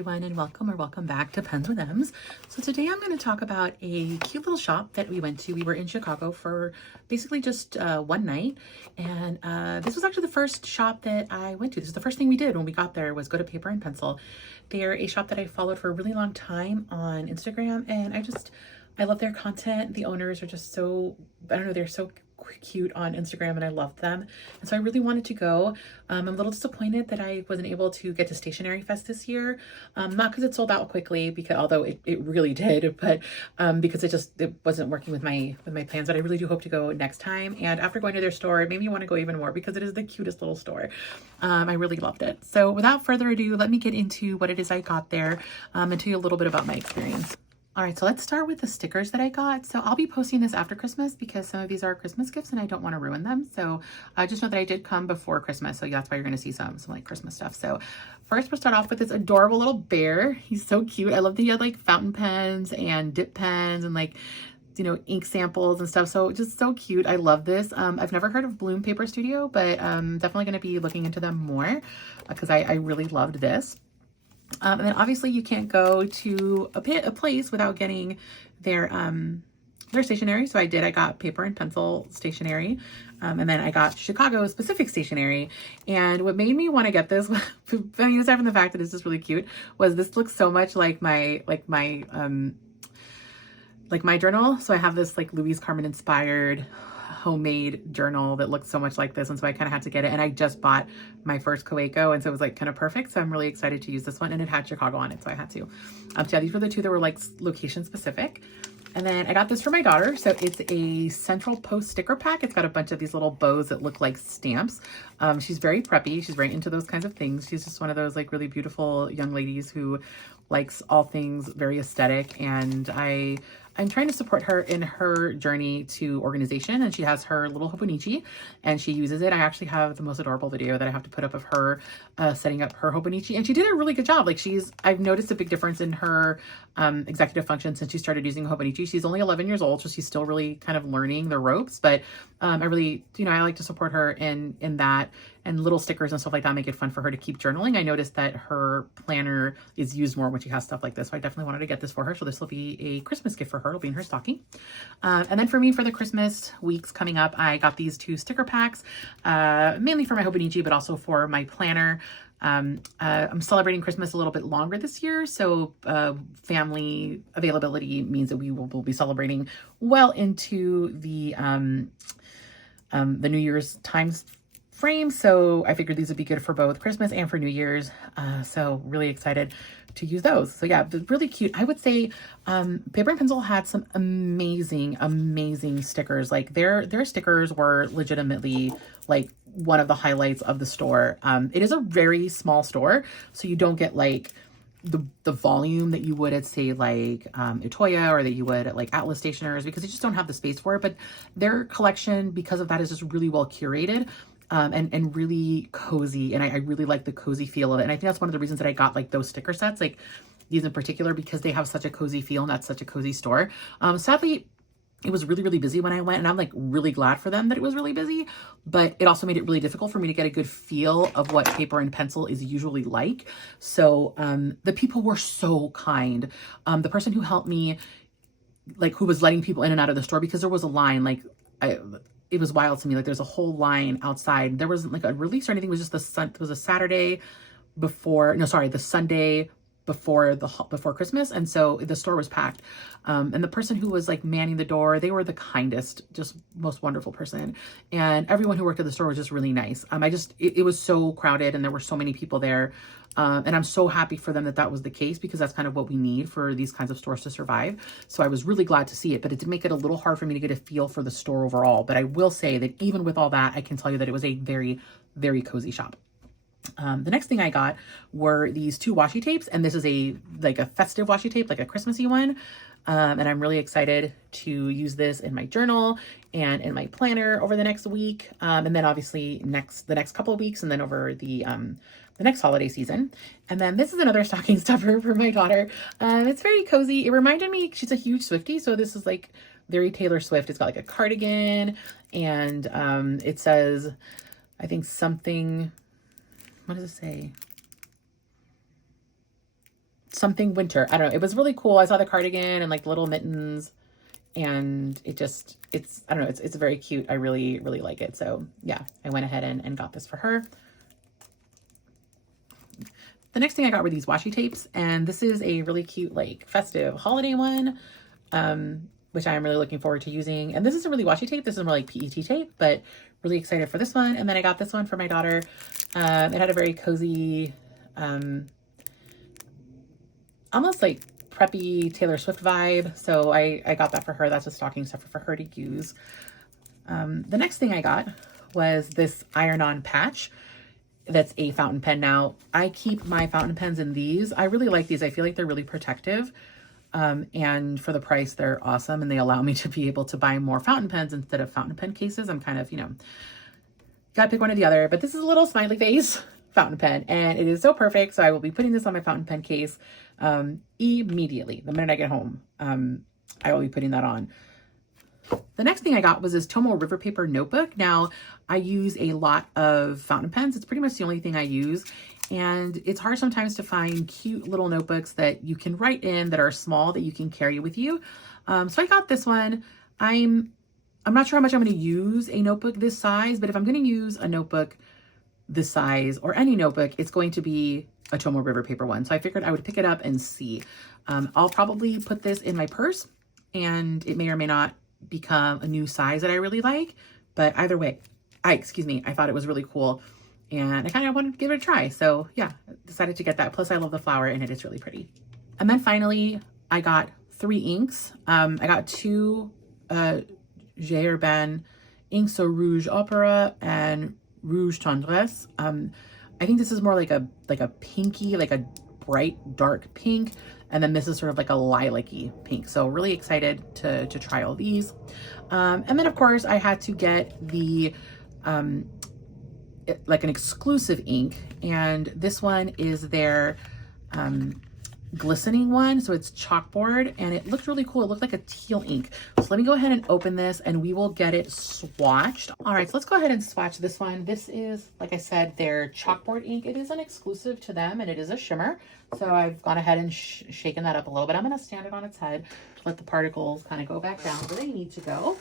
everyone, and welcome back to Pens with M's. So today I'm going to talk about a cute little shop that we went to. We were in Chicago for basically just one night, and this was actually the first shop that I went to. This is the first thing we did when we got there was go to Paper and Pencil. They're a shop that I followed for a really long time on Instagram, and I love their content. The owners are just so, I don't know, they're so cute on Instagram, and I loved them, and so I really wanted to go. I'm a little disappointed that I wasn't able to get to Stationery Fest this year, not because it sold out quickly, because although it really did, but because it wasn't working with my plans. But I really do hope to go next time, and after going to their store, it made me want to go even more because it is the cutest little store. I really loved it. So without further ado, let me get into what it is I got there, and tell you a little bit about my experience. All right, so let's start with the stickers that I got. So I'll be posting this after Christmas because some of these are Christmas gifts and I don't want to ruin them. So just know that I did come before Christmas. So that's why you're going to see some like Christmas stuff. So first we'll start off with this adorable little bear. He's so cute. I love that he had like fountain pens and dip pens and like, you know, ink samples and stuff. So just so cute. I love this. I've never heard of Bloom Paper Studio, but definitely going to be looking into them more because I really loved this. And then obviously you can't go to a place without getting their stationery. So I got Paper and Pencil stationery. And then I got Chicago specific stationery. And what made me want to get this, I mean, aside from the fact that it's just really cute, was this looks so much like my journal. So I have this like Louise Carmen inspired homemade journal that looks so much like this, and so I kind of had to get it, and I just bought my first Coeco, and so it was like kind of perfect. So I'm really excited to use this one, and it had Chicago on it, so I had to. So yeah, these were the two that were like location specific. And then I got this for my daughter. So it's a Central Post sticker pack. It's got a bunch of these little bows that look like stamps. She's very preppy. She's very into those kinds of things. She's just one of those like really beautiful young ladies who likes all things very aesthetic, and I'm trying to support her in her journey to organization, and she has her little Hobonichi and she uses it. I actually have the most adorable video that I have to put up of her setting up her Hobonichi, and she did a really good job. Like I've noticed a big difference in her executive function since she started using Hobonichi. She's only 11 years old, so she's still really kind of learning the ropes, but I really, you know, I like to support her in that, and little stickers and stuff like that make it fun for her to keep journaling. I noticed that her planner is used more when she has stuff like this, so I definitely wanted to get this for her. So this will be a Christmas gift for her. It'll be in her stocking. And then for me, for the Christmas weeks coming up, I got these two sticker packs, mainly for my Hobonichi, but also for my planner. I'm celebrating Christmas a little bit longer this year, so family availability means that we will be celebrating well into the New Year's times frame. So I figured these would be good for both Christmas and for New Year's. So really excited to use those. So yeah, really cute. I would say Paper and Pencil had some amazing stickers. Like their stickers were legitimately like one of the highlights of the store. It is a very small store, so you don't get like the volume that you would at, say, like Itoya, or that you would at like Atlas Stationers, because they just don't have the space for it. But their collection, because of that, is just really well curated. And really cozy, and I really like the cozy feel of it. And I think that's one of the reasons that I got like those sticker sets, like these in particular, because they have such a cozy feel, and that's such a cozy store. Sadly, it was really busy when I went, and I'm like really glad for them that it was really busy, but it also made it really difficult for me to get a good feel of what Paper and Pencil is usually like. So the people were so kind. The person who helped me, like who was letting people in and out of the store, because there was a line, like it was wild to me. Like there's a whole line outside. There wasn't like a release or anything. It was just it was a Saturday before, no, sorry, the Sunday before Christmas. And so the store was packed. And the person who was like manning the door, they were the kindest, just most wonderful person. And everyone who worked at the store was just really nice. It was so crowded and there were so many people there. And I'm so happy for them that was the case, because that's kind of what we need for these kinds of stores to survive. So I was really glad to see it, but it did make it a little hard for me to get a feel for the store overall. But I will say that even with all that, I can tell you that it was a very cozy shop. The next thing I got were these two washi tapes, and this is a festive washi tape, like a Christmassy one. And I'm really excited to use this in my journal and in my planner over the next week. And then obviously the next couple of weeks, and then over the next holiday season. And then this is another stocking stuffer for my daughter. It's very cozy. It reminded me, she's a huge Swiftie, so this is like very Taylor Swift. It's got like a cardigan, and it says, I think something, what does it say? something winter. I don't know. It was really cool. I saw the cardigan and like little mittens, and I don't know, it's very cute. I really, really like it. So yeah, I went ahead and got this for her. The next thing I got were these washi tapes, and this is a really cute, like, festive holiday one, which I'm really looking forward to using. And this is a really washi tape. This is more like PET tape, but really excited for this one. And then I got this one for my daughter. It had a very cozy, almost like preppy Taylor Swift vibe. So I got that for her. That's a stocking stuffer for her to use. The next thing I got was this iron-on patch. That's a fountain pen. Now, I keep my fountain pens in these. I really like these. I feel like they're really protective. And for the price, they're awesome. And they allow me to be able to buy more fountain pens instead of fountain pen cases. I'm kind of, gotta pick one or the other. But this is a little smiley face fountain pen. And it is so perfect. So I will be putting this on my fountain pen case immediately. The minute I get home, I will be putting that on. The next thing I got was this Tomo River Paper notebook. Now, I use a lot of fountain pens. It's pretty much the only thing I use. And it's hard sometimes to find cute little notebooks that you can write in that are small that you can carry with you. So I got this one. I'm not sure how much I'm going to use a notebook this size, but if I'm going to use a notebook this size or any notebook, it's going to be a Tomo River Paper one. So I figured I would pick it up and see. I'll probably put this in my purse, and it may or may not become a new size that I really like. But either way, I thought it was really cool, and I kind of wanted to give it a try. So yeah, decided to get that. Plus I love the flower in it. It's really pretty. And then finally, I got 3 inks. I got 2 J. Urban inks, so Rouge Opera and Rouge Tendresse. I think this is more like a pinky, like a bright dark pink, and then this is sort of like a lilac-y pink. So really excited to try all these. And then of course I had to get the like an exclusive ink, and this one is their glistening one. So it's chalkboard, and it looked really cool. It looked like a teal ink. So let me go ahead and open this, and we will get it swatched. All right, so let's go ahead and swatch this one. This is, like I said, their chalkboard ink. It is an exclusive to them, and it is a shimmer. So I've gone ahead and shaken that up a little bit. I'm going to stand it on its head to let the particles kind of go back down where they need to go.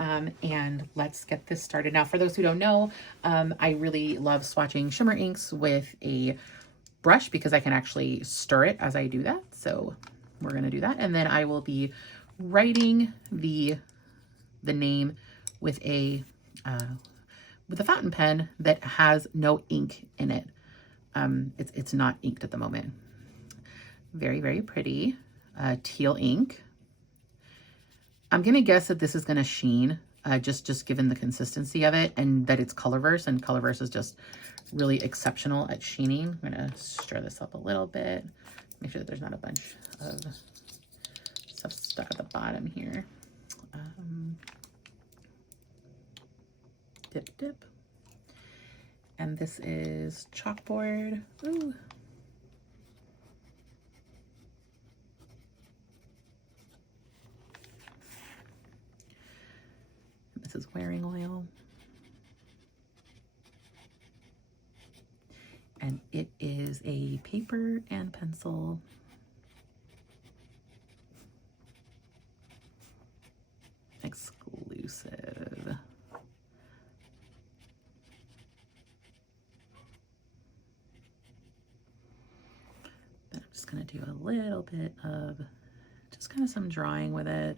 And let's get this started. Now, for those who don't know, I really love swatching shimmer inks with a brush because I can actually stir it as I do that. So we're going to do that. And then I will be writing the name with a fountain pen that has no ink in it. It's not inked at the moment. Very, very pretty. Teal ink. I'm going to guess that this is going to sheen, just given the consistency of it, and that it's Colorverse, and Colorverse is just really exceptional at sheening. I'm going to stir this up a little bit, make sure that there's not a bunch of stuff stuck at the bottom here. Dip. And this is chalkboard. Ooh. This is wearing oil. And it is a paper and pencil. Exclusive. Then I'm just gonna do a little bit of just kind of some drawing with it,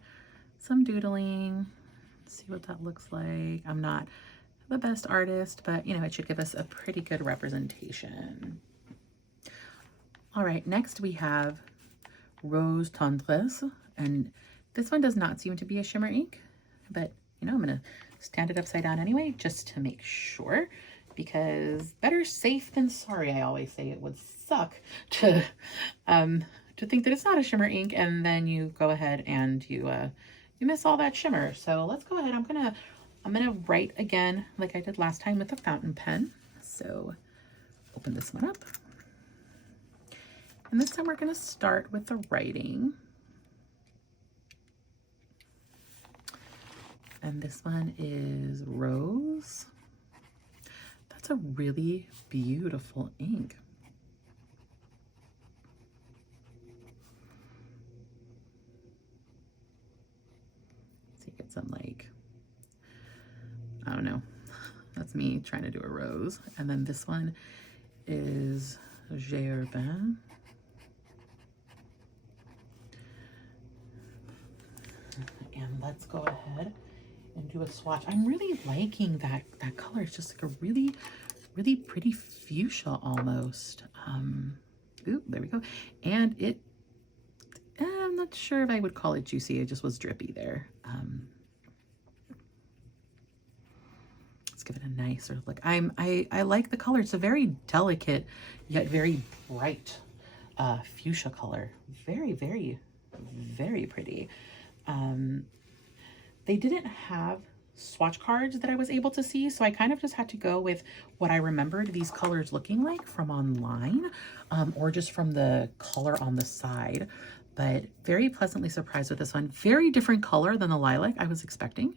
some doodling. See what that looks like. I'm not the best artist, but it should give us a pretty good representation. All right, next we have Rose Tendresse, and this one does not seem to be a shimmer ink, but I'm gonna stand it upside down anyway, just to make sure, because better safe than sorry. I always say it would suck to think that it's not a shimmer ink, and then you go ahead and you miss all that shimmer. So let's go ahead. I'm gonna write again like I did last time with a fountain pen. So open this one up. And this time we're gonna start with the writing. And this one is Rose. That's a really beautiful ink. some like, I don't know. That's me trying to do a rose. And then this one is J Urbain. And let's go ahead and do a swatch. I'm really liking that color. It's just like a really, really pretty fuchsia almost. Ooh, there we go. And it, I'm not sure if I would call it juicy. It just was drippy there. Let's give it a nice sort of look. I like the color. It's a very delicate yet very bright fuchsia color. Very, very, very pretty. They didn't have swatch cards that I was able to see, so I kind of just had to go with what I remembered these colors looking like from online, or just from the color on the side. But very pleasantly surprised with this one. Very different color than the lilac I was expecting,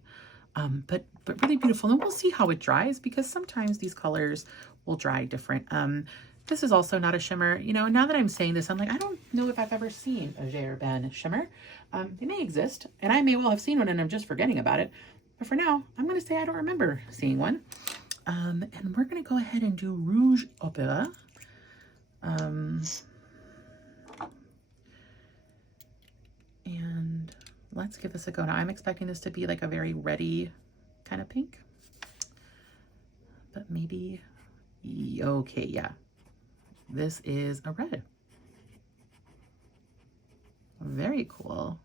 but really beautiful. And we'll see how it dries, because sometimes these colors will dry different. This is also not a shimmer. You know, now that I'm saying this, I'm like, I don't know if I've ever seen a J Urbain shimmer. They may exist, and I may well have seen one and I'm just forgetting about it. But for now, I'm going to say I don't remember seeing one. And we're going to go ahead and do Rouge Opera. And let's give this a go. Now, I'm expecting this to be like a very reddy kind of pink. But maybe, okay, yeah. This is a red. Very cool.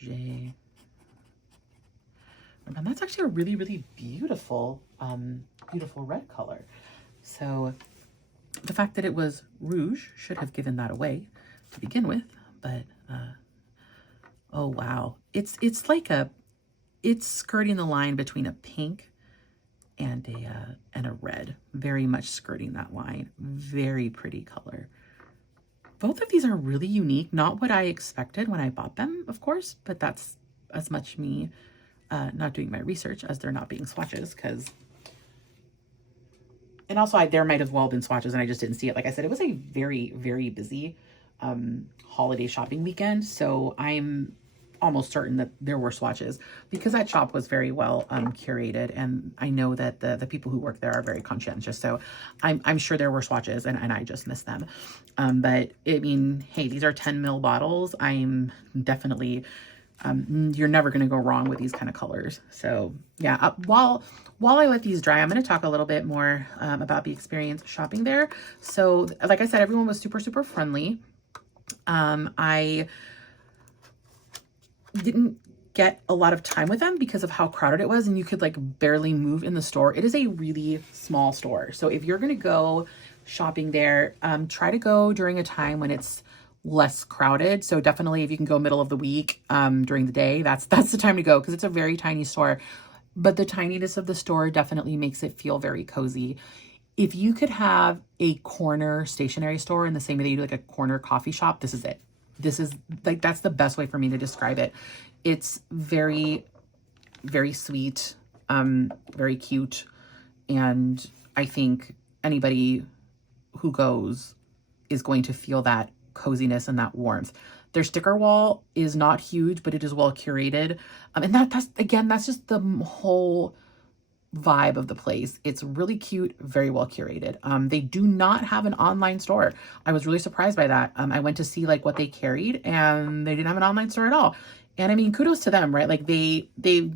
J. And that's actually a really, really beautiful, beautiful red color. So the fact that it was rouge should have given that away to begin with, but oh wow, it's like it's skirting the line between a pink and a red, very much skirting that line. Very pretty color. Both of these are really unique, not what I expected when I bought them, of course, but that's as much me not doing my research as there not being swatches, because, and also there might have well been swatches and I just didn't see it. Like I said, it was a very, very busy holiday shopping weekend, so I'm almost certain that there were swatches, because that shop was very well curated, and I know that the people who work there are very conscientious, so I'm sure there were swatches and I just missed them. But I mean, hey, these are 10 ml bottles. I'm definitely you're never going to go wrong with these kind of colors. So yeah, while I let these dry, I'm going to talk a little bit more about the experience shopping there. So like I said, everyone was super, super friendly. I didn't get a lot of time with them because of how crowded it was, and you could like barely move in the store. It is a really small store. So if you're going to go shopping there, try to go during a time when it's less crowded. So definitely if you can go middle of the week, during the day, that's the time to go, because it's a very tiny store. But the tininess of the store definitely makes it feel very cozy. If you could have a corner stationery store in the same way that you do like a corner coffee shop, this is it. This is like, that's the best way for me to describe it. It's very, very sweet, very cute. And I think anybody who goes is going to feel that coziness and that warmth. Their sticker wall is not huge, but it is well curated. And that's just the whole vibe of the place. It's really cute, very well curated. They do not have an online store. I was really surprised by that. I went to see like what they carried, and they didn't have an online store at all. And I mean, kudos to them, right? Like they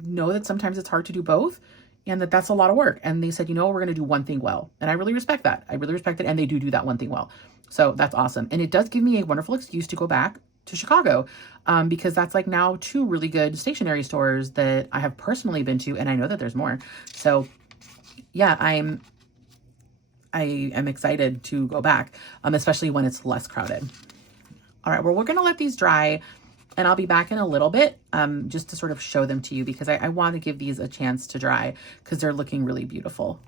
know that sometimes it's hard to do both, and that's a lot of work. And they said, you know, we're going to do one thing well. And I really respect that. I really respect it. And they do that one thing well. So that's awesome. And it does give me a wonderful excuse to go back to Chicago, because that's like now 2 really good stationery stores that I have personally been to, and I know that there's more. So yeah, I am excited to go back, especially when it's less crowded. All right, well, we're going to let these dry, and I'll be back in a little bit, just to sort of show them to you, because I want to give these a chance to dry, because they're looking really beautiful.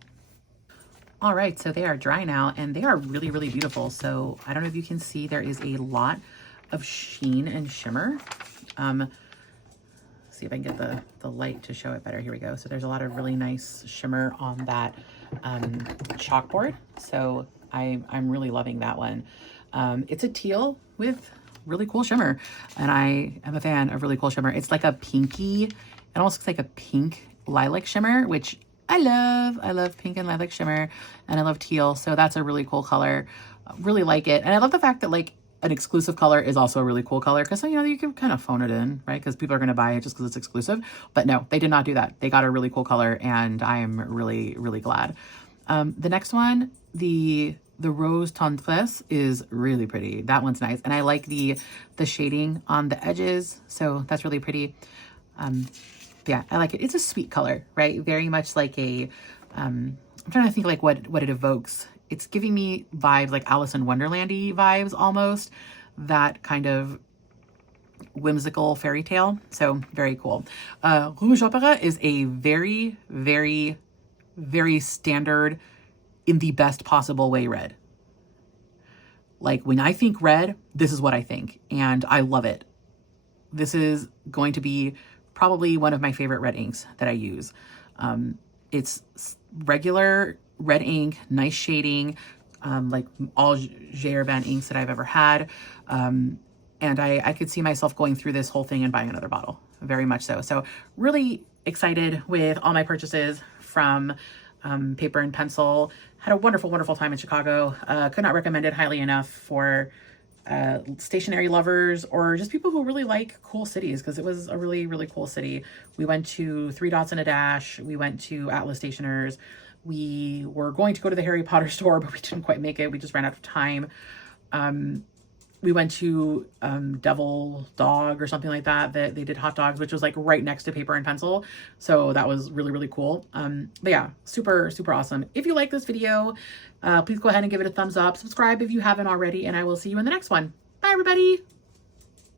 All right, so they are dry now, and they are really, really beautiful. So I don't know if you can see, there is a lot of sheen and shimmer. See if I can get the light to show it better. Here we go. So there's a lot of really nice shimmer on that chalkboard. So I'm really loving that one. It's a teal with really cool shimmer, and I am a fan of really cool shimmer. It's like a pinky, it almost looks like a pink lilac shimmer, which I love. I love pink and lilac shimmer, and I love teal, so that's a really cool color. Really like it. And I love the fact that like an exclusive color is also a really cool color, because, you know, you can kind of phone it in, right? Because people are going to buy it just because it's exclusive. But no, they did not do that. They got a really cool color, and I am really, really glad. The next one, the Rose Tendresse, is really pretty. That one's nice. And I like the shading on the edges. So that's really pretty. Yeah, I like it. It's a sweet color, right? Very much like a, I'm trying to think like what it evokes. It's giving me vibes like Alice in Wonderland-y vibes almost. That kind of whimsical fairy tale. So very cool. Rouge Opera is a very, very, very standard, in the best possible way, red. Like when I think red, this is what I think, and I love it. This is going to be probably one of my favorite red inks that I use. It's regular red ink, nice shading, like all J.Herbin inks that I've ever had. And I could see myself going through this whole thing and buying another bottle, very much so. So really excited with all my purchases from Paper and Pencil. Had a wonderful, wonderful time in Chicago. Could not recommend it highly enough for stationery lovers or just people who really like cool cities, because it was a really, really cool city. We went to Three Dots and a Dash. We went to Atlas Stationers. We were going to go to the Harry Potter store, but we didn't quite make it. We just ran out of time. We went to Devil Dog or something like that. They did hot dogs, which was like right next to Paper and Pencil. So that was really, really cool. But yeah, super, super awesome. If you like this video, please go ahead and give it a thumbs up. Subscribe if you haven't already, and I will see you in the next one. Bye, everybody.